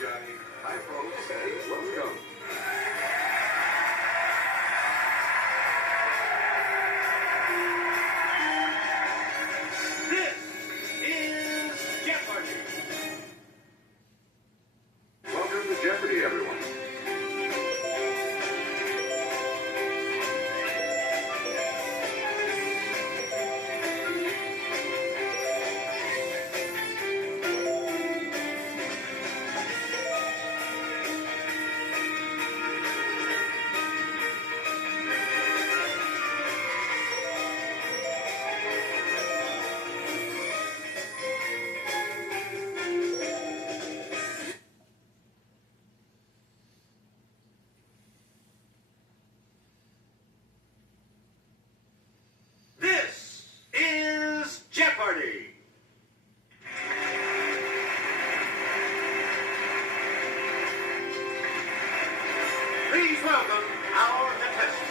Johnny. Hi, folks, and welcome. This is Jeopardy! Welcome to Jeopardy, everyone. This is Jeopardy! Please welcome our contestants.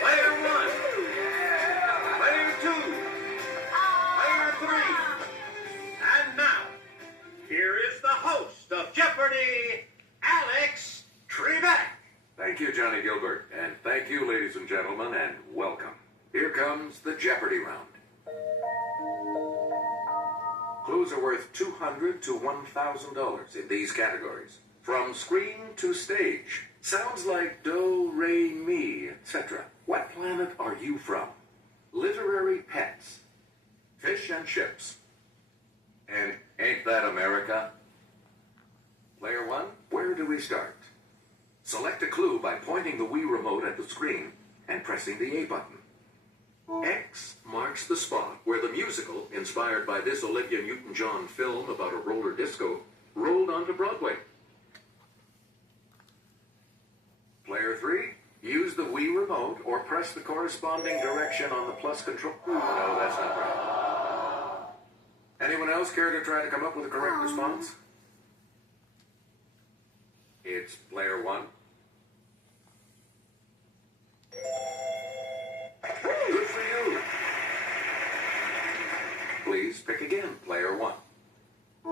Player 1, Player 2, Player 3, and now, here is the host of Jeopardy, Alex Trebek. Thank you, Johnny Gilbert, and thank you, ladies and gentlemen, and welcome. Here comes the Jeopardy round. Clues are worth $200 to $1,000 in these categories. From screen to stage. Sounds like do, re, mi, etc. What planet are you from? Literary pets. Fish and ships. And ain't that America? Player 1, where do we start? Select a clue by pointing the Wii remote at the screen and pressing the A button. X marks the spot where the musical, inspired by this Olivia Newton-John film about a roller disco, rolled onto Broadway. Player 3, use the Wii remote or press the corresponding direction on the plus control. No, that's not right. Anyone else care to try to come up with a correct response? It's Player 1. Good for you. Please pick again, Player 1.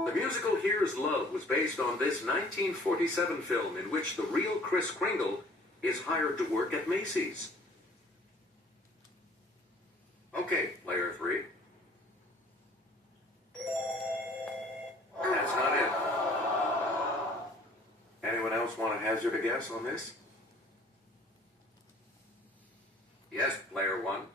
The musical Here's Love was based on this 1947 film in which the real Kris Kringle is hired to work at Macy's. Okay, Player 3. That's not it. Anyone else want to hazard a guess on this? Yes, Player 1.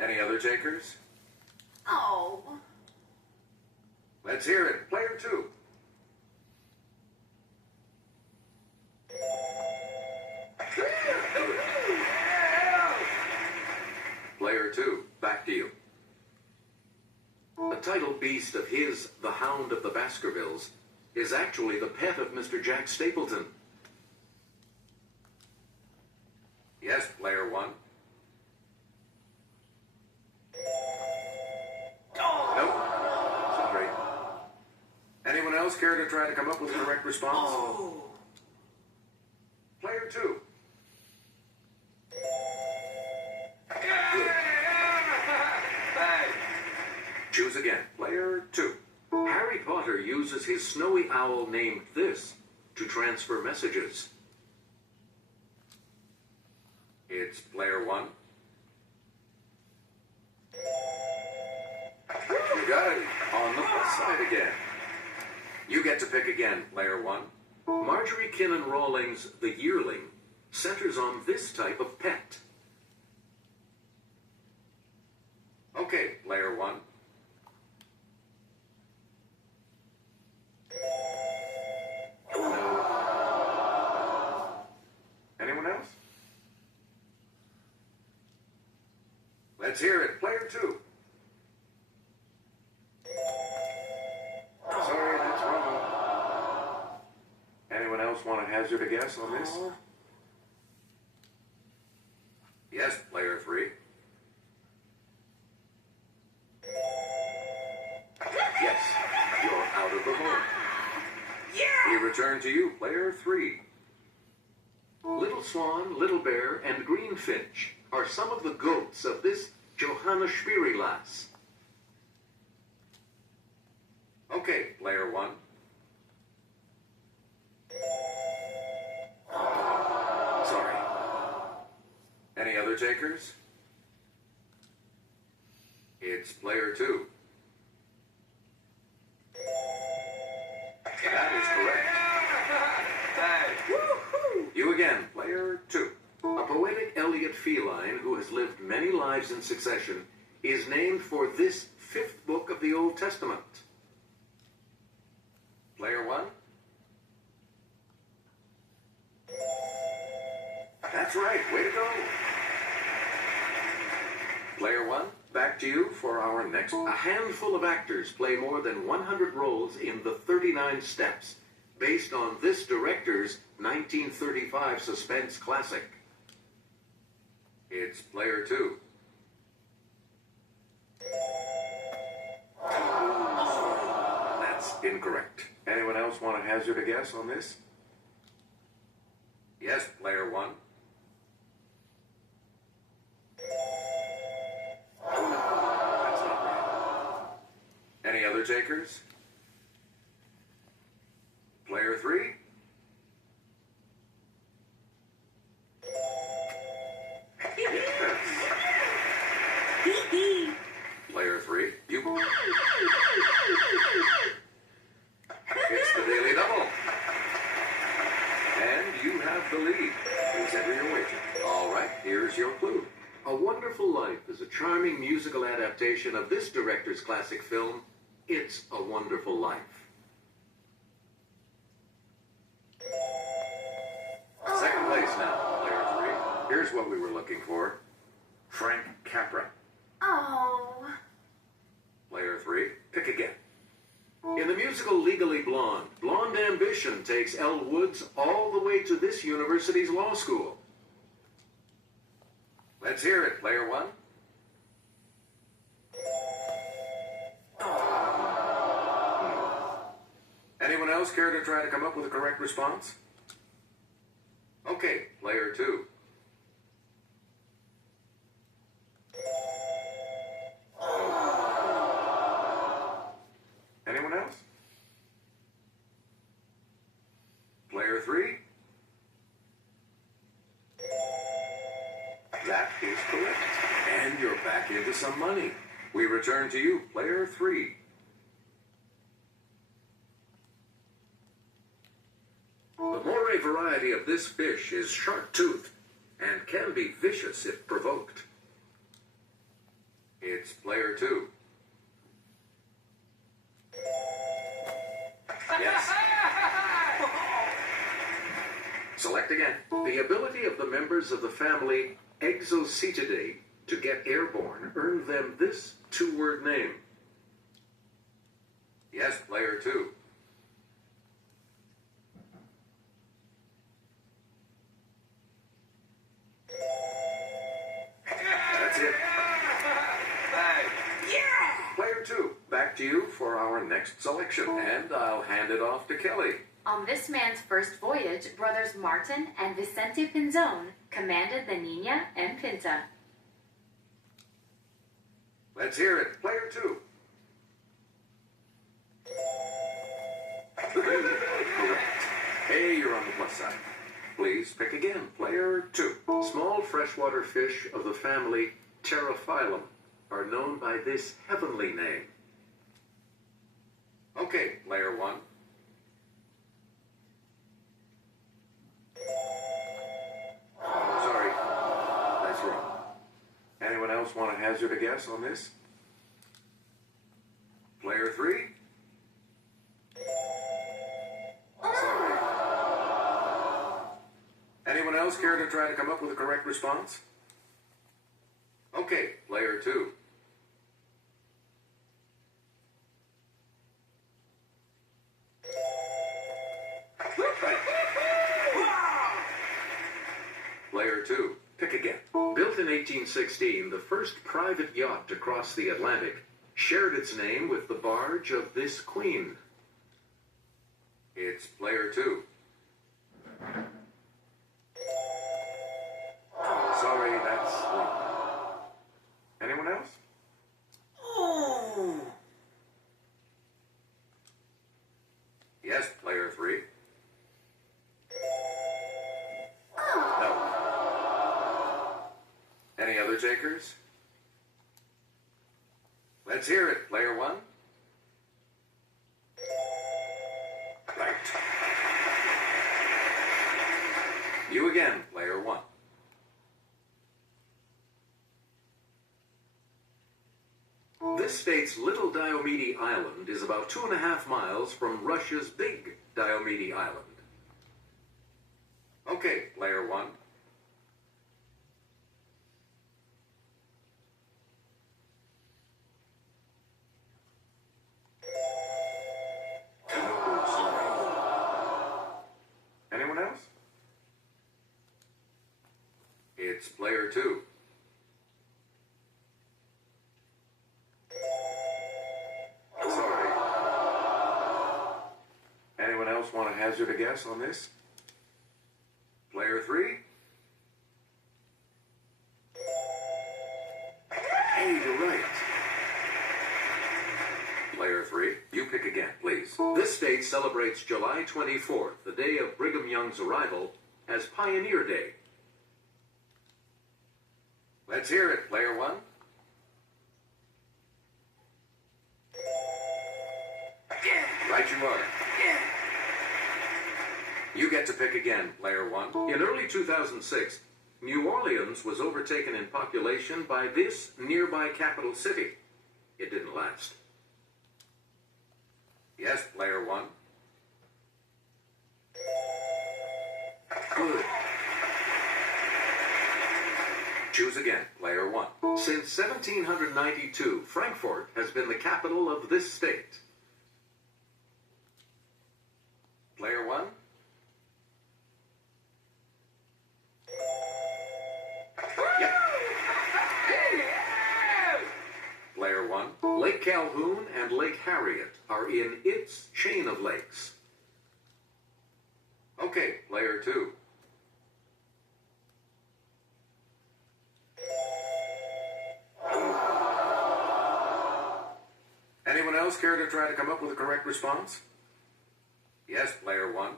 Any other takers? Oh. Let's hear it. Player 2. Player 2, back to you. The title beast of his The Hound of the Baskervilles is actually the pet of Mr. Jack Stapleton. Yes, Player 1. Nope. Sorry. Anyone else care to try to come up with a correct response? Oh. Player 2. Good. Choose again. Player 2. Harry Potter uses his snowy owl named this to transfer messages. It's Player 1. You got it. On the plus side again. You get to pick again, Player 1. Marjorie Kinnan Rawlings' The Yearling centers on this type of pet. Okay, Player 1. No. Anyone else? Let's hear it. Player 2. Sorry, that's wrong. Anyone else want to hazard a guess on this? Yes, Player 3. Yes, you're out of the hole. Yeah! We return to you, Player 3. Little Swan, Little Bear, and Greenfinch are some of the goats of this Johannesspierelas? Okay, player one. Sorry. Any other takers? It's player two. That is correct. You again, player two. A poetic Elliot feline who has lived many lives in succession is named for this fifth book of the Old Testament. Player one. That's right. Way to go. Player one, back to you for our next. A handful of actors play more than 100 roles in The 39 Steps, based on this director's 1935 suspense classic. It's player two. That's incorrect. Anyone else want to hazard a guess on this? Yes, player one. That's not right. Any other takers? Player three? Player three, you. It's the Daily Double. And you have the lead. Please enter your wager. All right, here's your clue. A Wonderful Life is a charming musical adaptation of this director's classic film, It's a Wonderful Life. Second place now, player three. Here's what we were looking for. Frank Capra. Oh. Player three, pick again. In the musical Legally Blonde, Blonde Ambition takes Elle Woods all the way to this university's law school. Let's hear it, player one. Anyone else care to try to come up with a correct response? Okay, player two. Anyone else? Player three? That is correct. And you're back into some money. We return to you, player three. The moray variety of this fish is sharp-toothed and can be vicious if provoked. It's player two. Yes. Select again. The ability of the members of the family Exocetidae to get airborne earned them this two-word name. Yes, player two. That's it. Yeah! Player two, back to you for our next selection, and I'll hand it off to Kelly. On this man's first voyage, brothers Martin and Vicente Pinzon commanded the Nina and Pinta. Let's hear it. Player two. Correct. Hey, you're on the plus side. Please pick again. Player two. Small freshwater fish of the family Pterophyllum are known by this heavenly name. Okay, player one. Sorry, that's wrong. Anyone else want to hazard a guess on this? Player three? Sorry. Anyone else care to try to come up with a correct response? Okay, player two. Player two, pick again. Built in 1816, the first private yacht to cross the Atlantic shared its name with the barge of this queen. It's player two. Sorry, that's wrong. takers? Let's hear it, player one. Right. You again, player one. This state's Little Diomede Island is about 2.5 miles from Russia's Big Diomede Island. Okay, player one. Anyone else? It's player two. Sorry. Anyone else want to hazard a guess on this? Player three? Hey, you're right. Player three, you pick again, please. This state celebrates July 24th, the day of Brigham Young's arrival, as Pioneer Day. Let's hear it, player one. Right you are. You get to pick again, player one. In early 2006, New Orleans was overtaken in population by this nearby capital city. It didn't last. Yes, player one. Good. Choose again, player one. Since 1792, Frankfurt has been the capital of this state. Player one. Yep. Player one. Lake Calhoun and Lake Harriet are in its chain of lakes. Okay, player two. Anyone else care to try to come up with a correct response? Yes, player one.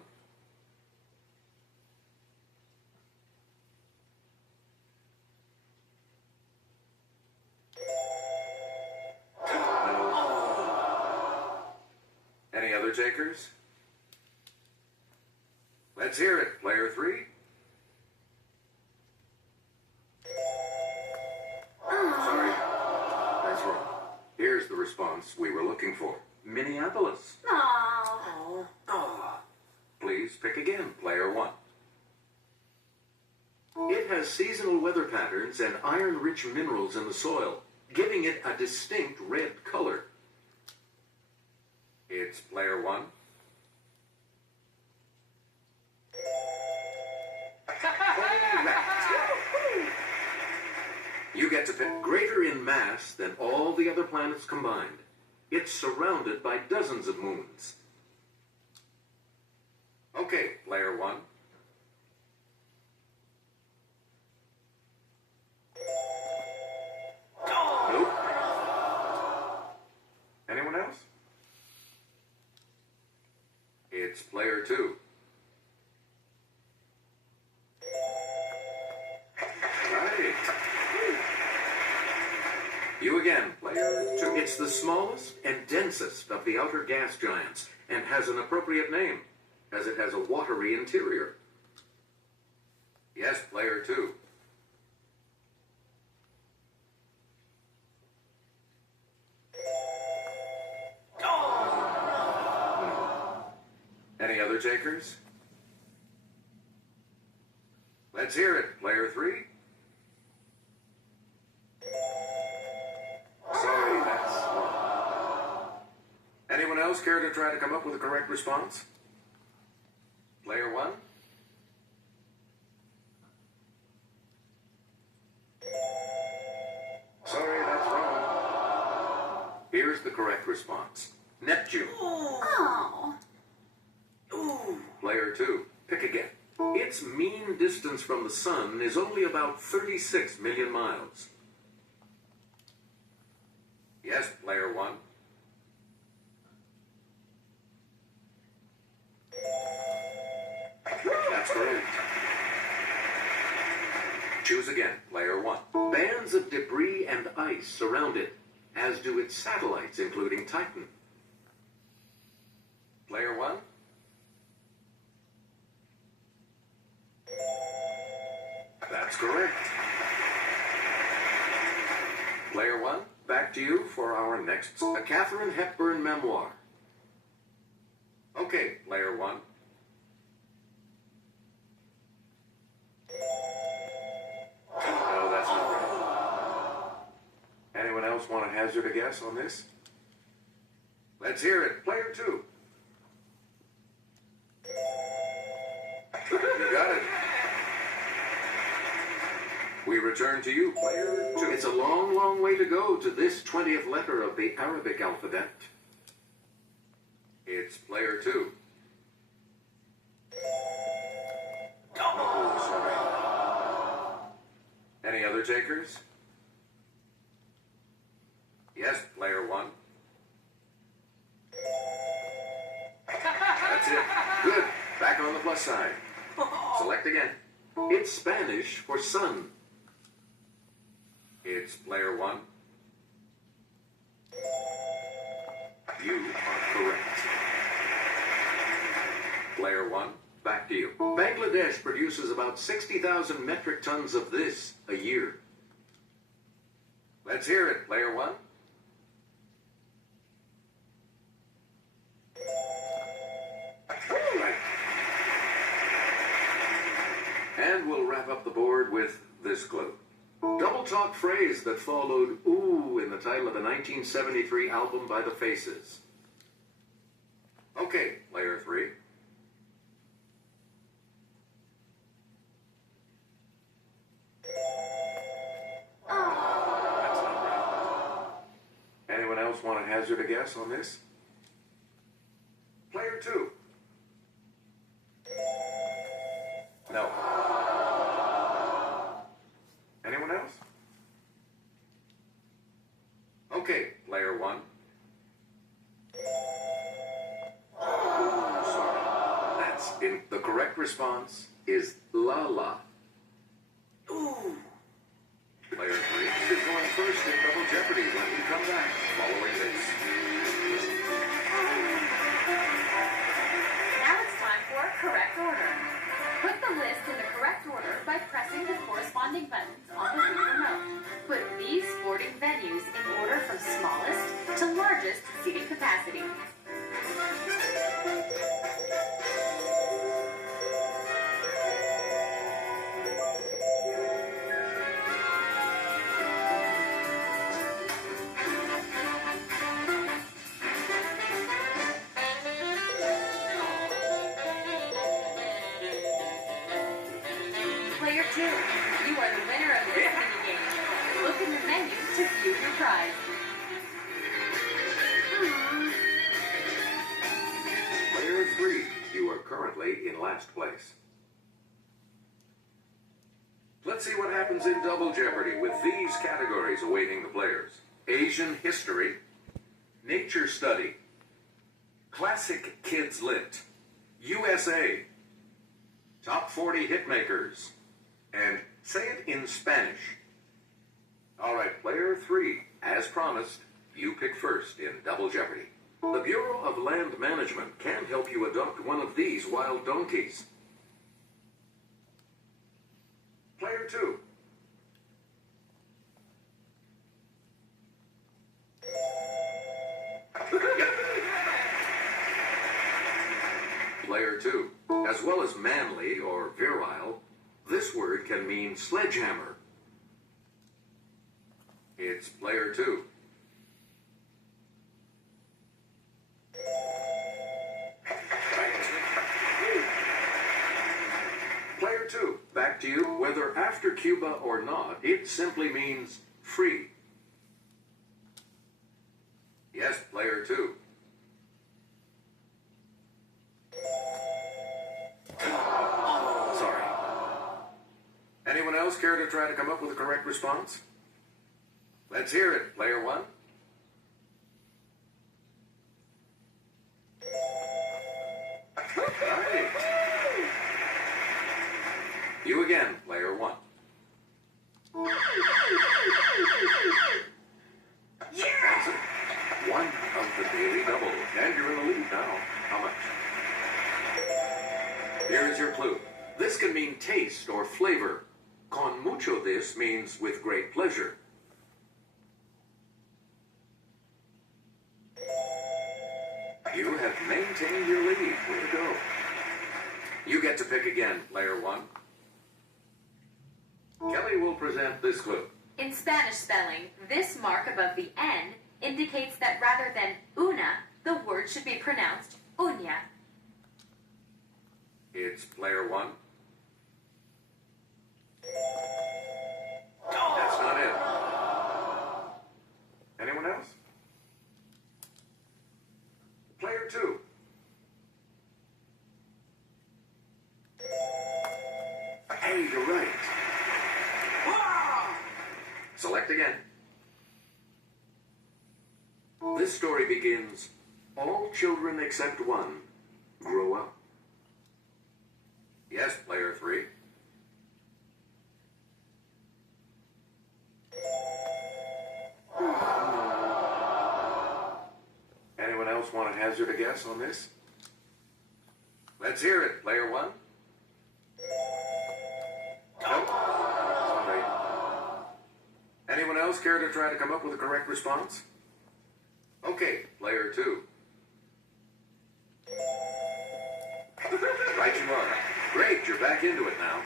Any other takers? Let's hear it, player three. Sorry, that's wrong. Here's the response we were looking for. Minneapolis. Oh. Please pick again, player one. It has seasonal weather patterns and iron-rich minerals in the soil, giving it a distinct red color. It's player one. You get to pick greater in mass than all the other planets combined. It's surrounded by dozens of moons. Okay, player one. Nope. Anyone else? It's player two. Right. You again, player two. It's the smallest and densest of the outer gas giants and has an appropriate name, as it has a watery interior. Yes, player two. Any other takers? Let's hear it, player three. Sorry, that's wrong. Anyone else care to try to come up with a correct response? Player one. Sorry, that's wrong. Here's the correct response. Neptune. Oh. Player two. Pick again. Its mean distance from the sun is only about 36 million miles. Yes, player one. That's correct. Choose again, player one. Bands tons of debris and ice surround it, as do its satellites, including Titan. Player 1? That's correct. Player 1, back to you for our next, a Katharine Hepburn memoir. Okay, Player 1. No, that's not right. Anyone else want to hazard a guess on this? Let's hear it. Player 2. You got it. We return to you, Player 2. It's a long, long way to go to this 20th letter of the Arabic alphabet. It's Player 2. Oh, sorry. Any other takers? Yes, Player 1. That's it. Good. Back on the plus side. Select again. It's Spanish for sun. It's Player 1. You are correct. Player 1, back to you. Bangladesh produces about 60,000 metric tons of this a year. Let's hear it, Player 1. Right. And we'll wrap up the board with this clue. Double talk phrase that followed ooh in the title of a 1973 album by the Faces. Okay, Player 3. That's not right. Anyone else want to hazard a guess on this? Player 2. No. Anyone else? Okay, Player 1. Sorry. That's in. The correct response is la la. Ooh. Player 3 is going first in Double Jeopardy when we come back following this. Now it's time for correct order. Put the list in the correct order by pressing the corresponding buttons on the Wii remote. Put these sporting venues in order from smallest to largest seating capacity. Player 2, you are the winner of this mini game. Look in the menu to view your prize. Player 3, you are currently in last place. Let's see what happens in Double Jeopardy with these categories awaiting the players. Asian history, nature study, classic kids lit, USA, top 40 hitmakers, and say it in Spanish. All right, Player 3, as promised, you pick first in Double Jeopardy. The Bureau of Land Management can help you adopt one of these wild donkeys. Player 2. Player 2. As well as manly or virile, this word can mean sledgehammer. It's Player 2. Player 2, back to you. Whether after Cuba or not, it simply means free. Yes, Player 2. Sorry. Anyone else care to try to come up with a correct response? Let's hear it, Player 1. Right. You again, Player 1. mean taste or flavor. Con mucho this means with great pleasure. You have maintained your lead. Way to go. You get to pick again, player one. Kelly will present this clue. In Spanish spelling, this mark above the N indicates that rather than una, the word should be pronounced uña. It's player one. That's not it. Anyone else? Player two. Hey, you're right. Select again. This story begins, all children except one grow up. Yes, player three. Anyone else want to hazard a guess on this? Let's hear it, player one. Nope. Sorry. Anyone else care to try to come up with a correct response? Okay, player two. Right you are. Great, you're back into it now.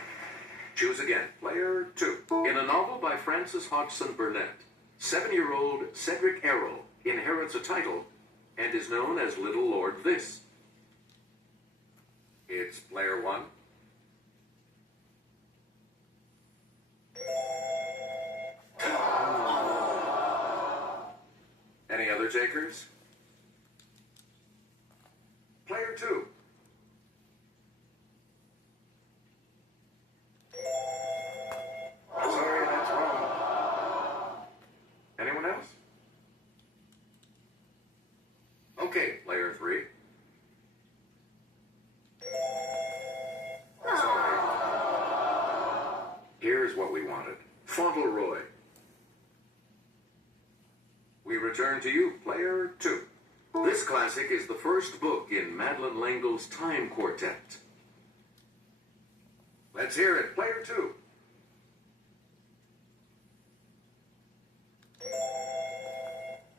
Choose again, player two. In a novel by Frances Hodgson Burnett, 7-year-old Cedric Errol inherits a title and is known as Little Lord This. It's player one. Any other takers? Player two. Sorry, that's wrong. Anyone else? Okay, player three. Sorry. Here's what we wanted. Fauntleroy. We return to you, player two. This classic is the first book in Madeleine L'Engle's Time Quartet. Let's hear it, player two.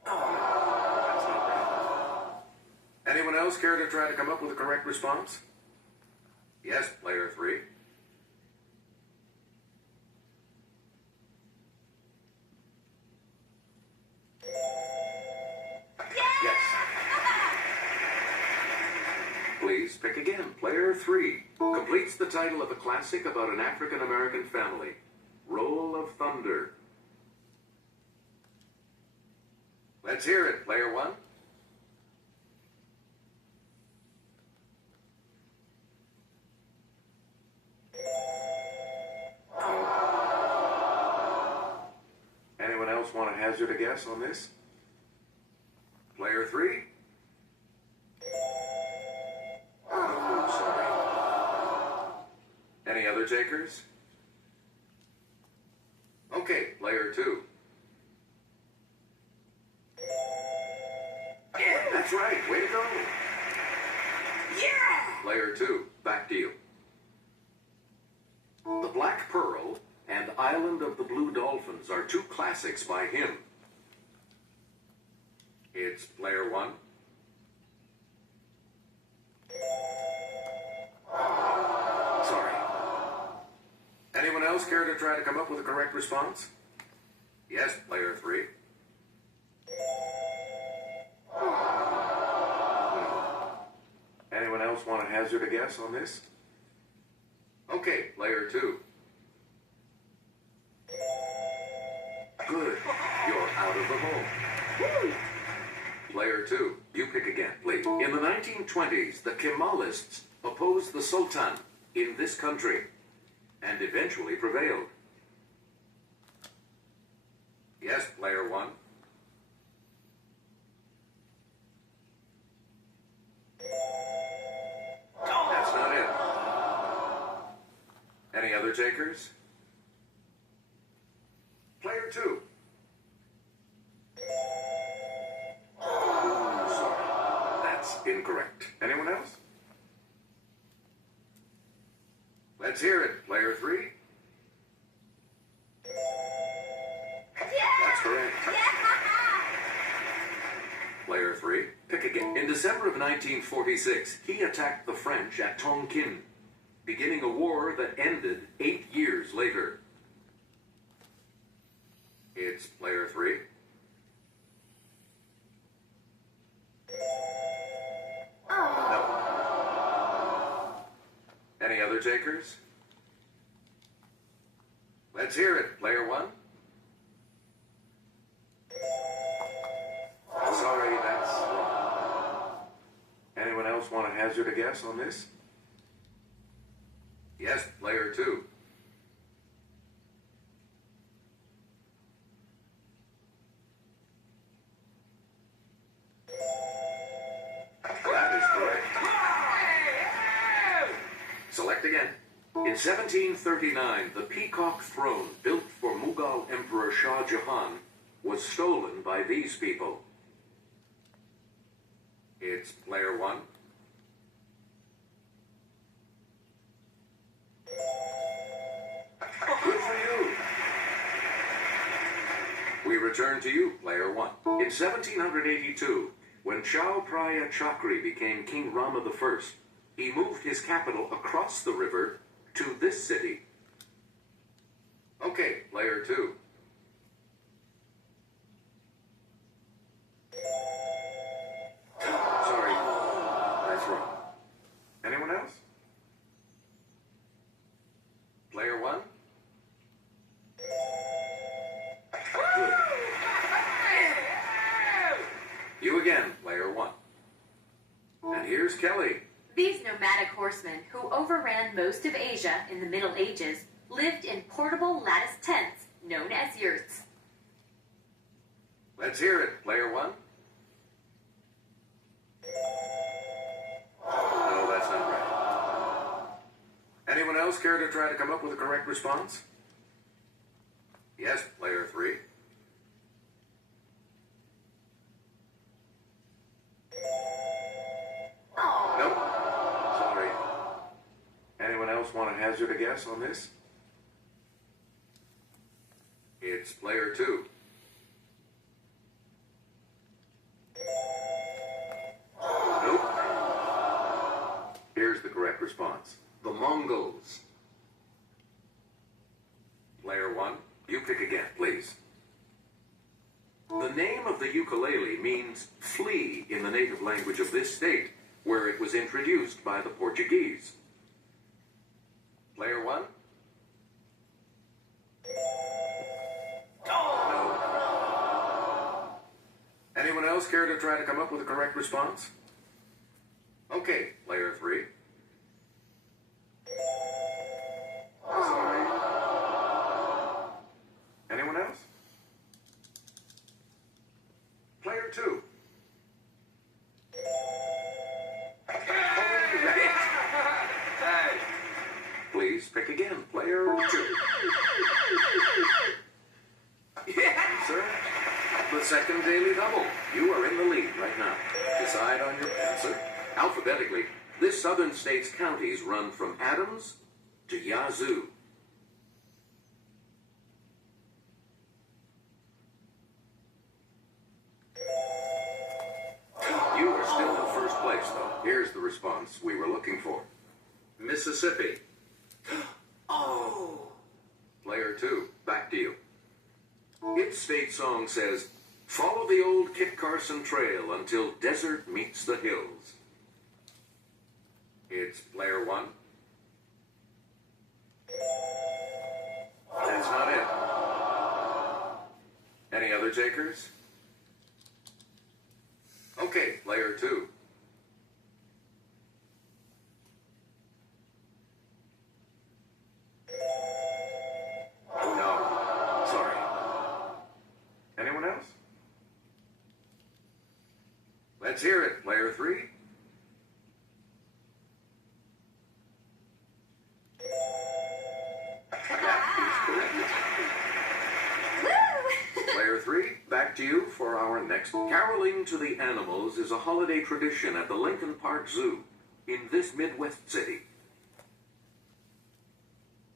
That's not bad. Anyone else care to try to come up with a correct response? Yes, player three. Yes. Please pick again. Player three completes the title of a classic about an African-American family. Roll of Thunder. Let's hear it, player one. Anyone else want to hazard a guess on this? Player three. Oh, sorry. Any other takers? Okay, player two. That's right, way to go. Yeah! Player two, back to you. The Black Pearl and Island of the Blue Dolphins are two classics by him. It's player one. Sorry. Anyone else care to try to come up with a correct response? Yes, player three. Anyone else want to hazard a guess on this? Okay, player two. Good. You're out of the hole. Player two, you pick again, please. In the 1920s, the Kemalists opposed the Sultan in this country and eventually prevailed. Yes, player one. That's not it. Any other takers? Player two. Sorry. That's incorrect. Anyone else? Let's hear it. Player 3? Yeah. That's correct. Yeah. Player 3, pick again. In December of 1946, he attacked the French at Tonkin, beginning a war that ended 8 years later. It's Player 3. No. Any other takers? Let's hear it, Player 1. Sorry, that's wrong. Anyone else want to hazard a guess on this? Yes, Player 2. That is correct. Select again. In 1739, the peacock throne built for Mughal Emperor Shah Jahan was stolen by these people. It's Player 1. Good for you. We return to you, Player 1. In 1782, when Chao Phraya Chakri became King Rama I, he moved his capital across the river to this city. Okay, Player 2. Sorry, that's wrong. Anyone else? Player 1? Good. You again, Player 1. And here's Kelly. These nomadic horsemen, who overran most of Asia in the Middle Ages, lived in portable lattice tents known as yurts. Let's hear it, Player 1. No, that's not right. Anyone else care to try to come up with a correct response? Yes, Player 3. Nope. Sorry. Anyone else want to hazard a guess on this? It's Player 2. Nope. Here's the correct response. The Mongols. Player 1, you pick again, please. The name of the ukulele means flea in the native language of this state, where it was introduced by the Portuguese. Player 1? No. Anyone else care to try to come up with a correct response? Okay, Player 3. Sorry. Anyone else? Player 2. Please pick again, Player 2. Yeah. Sir, the second daily double. You are in the lead right now. Decide on your answer. Alphabetically, this southern state's counties run from Adams to Yazoo. You are still in first place, though. Here's the response we were looking for. Mississippi. Oh. Player 2, back to you. Its state song says, "Follow the old Kit Carson trail until desert meets the hills." It's Player 1. That's not it. Any other takers? Okay, Player 2. No. Sorry. Anyone else? Let's hear it, Player 3. Player 3, back to you for our next. Caroling to the animals is a holiday tradition at the Lincoln Park Zoo in this Midwest city.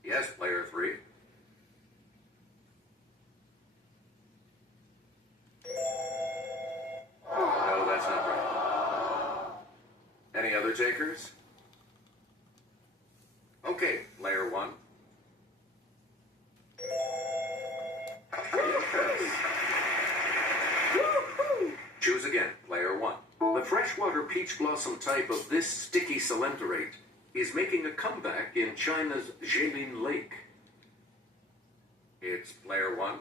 Yes, player 3. No, that's not right. Any other takers? Okay, player 1. Choose again, player 1. The freshwater peach blossom type of this sticky calentorate is making a comeback in China's Jilin Lake. It's player 1.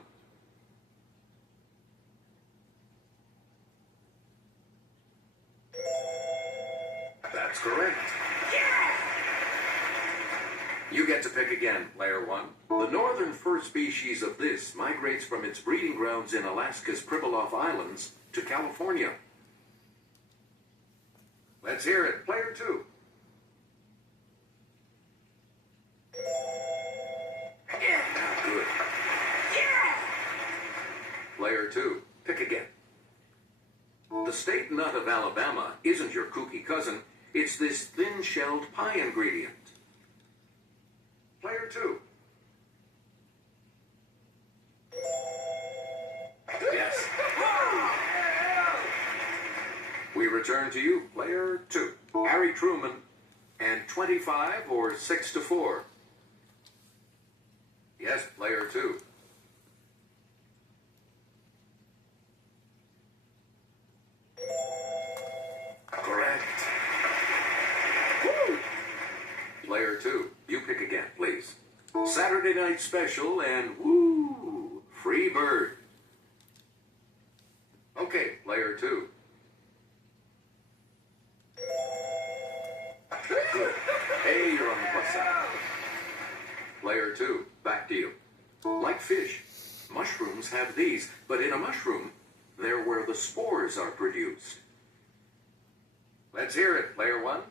That's correct. You get to pick again, player 1. The northern fur species of this migrates from its breeding grounds in Alaska's Pribilof Islands to California. Let's hear it, player 2. Good. Player 2, pick again. The state nut of Alabama isn't your kooky cousin. It's this thin-shelled pie ingredient. Player 2. Yes. We return to you, player 2. Harry Truman, and 25 or 6 to 4. Yes, player 2. Correct. Player 2, you pick again, please. Saturday night special and woo, free bird. Okay, player 2. Good. Hey, you're on the plus side. Player 2, back to you. Like fish, mushrooms have these, but in a mushroom, they're where the spores are produced. Let's hear it, player 1.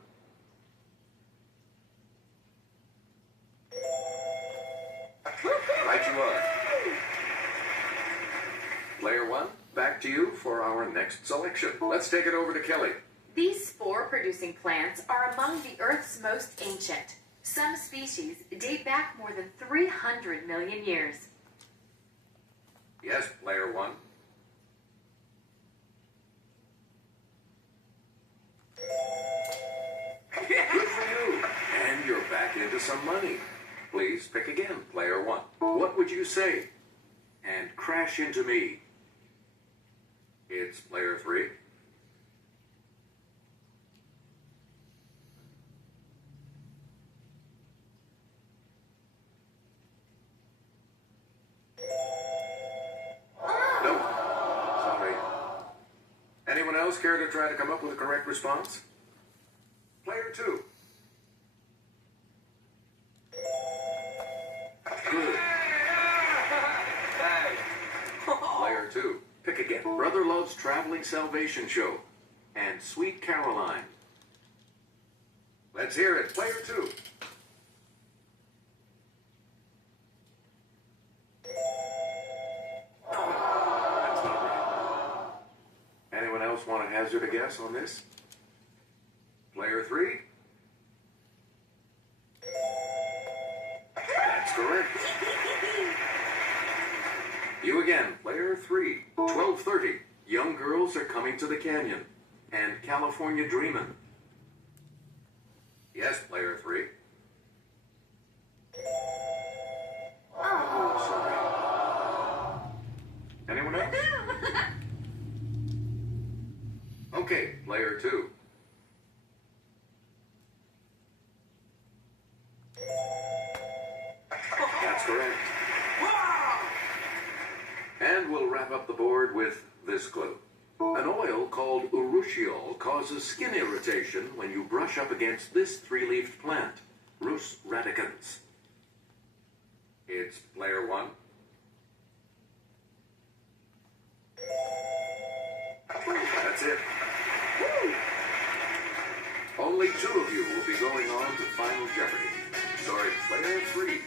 Right you are. Player 1, back to you for our next selection. Let's take it over to Kelly. These spore-producing plants are among the Earth's most ancient. Some species date back more than 300 million years. Yes, player 1. Good for you. And you're back into some money. Please pick again, player 1. What would you say? And crash into me. It's player 3. No. Sorry. Anyone else care to try to come up with a correct response? Player 2. Good. Player 2. Pick again. Brother Love's Traveling Salvation Show and Sweet Caroline. Let's hear it. Player 2. That's not right. Anyone else want to hazard a guess on this? Player 3. That's correct. You again, player 3. 12:30. Young girls are coming to the canyon. And California Dreamin'. Yes, player 3. Oh, sorry. Anyone else? Okay, player 2. That's correct. And we'll wrap up the board with this clue. An oil called urushiol causes skin irritation when you brush up against this three-leafed plant, Rus radicans. It's player 1. That's it. Only 2 of you will be going on to Final Jeopardy. Sorry, player 3.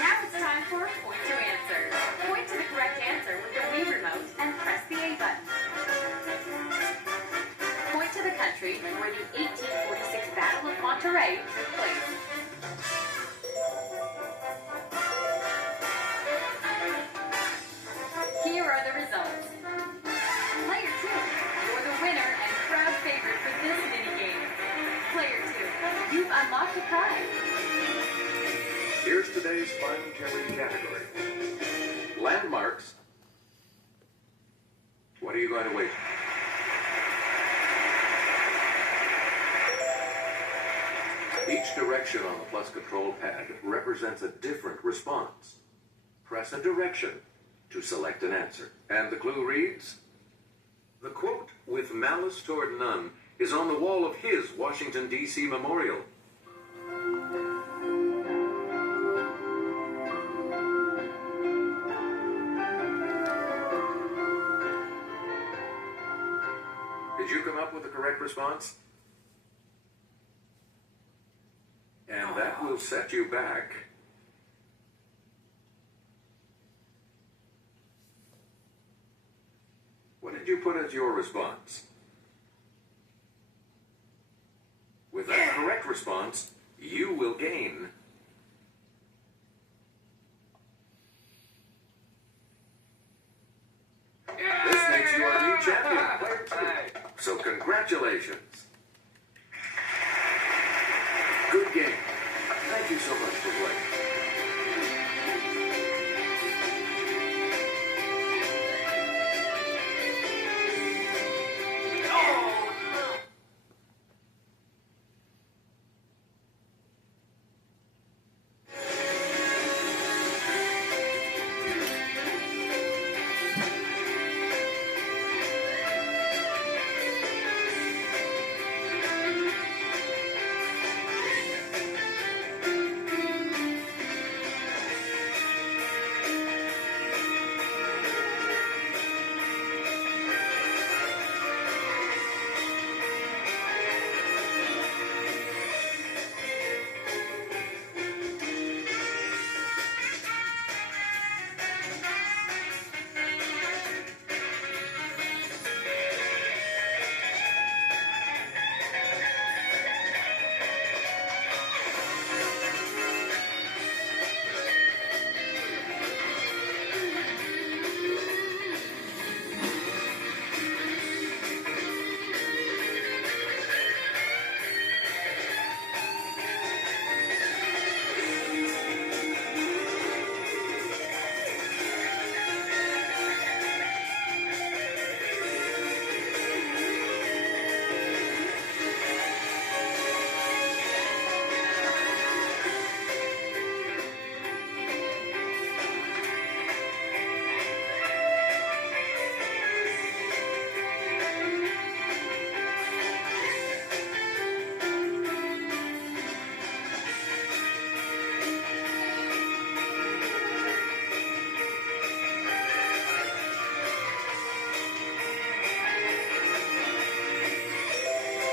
Now it's time for Point to Answer. Point to the correct answer with the Wii remote and press the A button. Point to the country where the 1846 battle right place. Here are the results. Player 2, you're the winner and crowd favorite for this minigame. Player 2, you've unlocked a prize. Here's today's fun Jerry category. Landmarks. What are you going to wait? Each direction on the plus control pad represents a different response. Press a direction to select an answer. And the clue reads, the quote, "with malice toward none," is on the wall of his Washington, D.C. memorial. Did you come up with the correct response? And that will set you back. What did you put as your response? With that correct response, you will gain this makes you our new champion, player 2. So congratulations.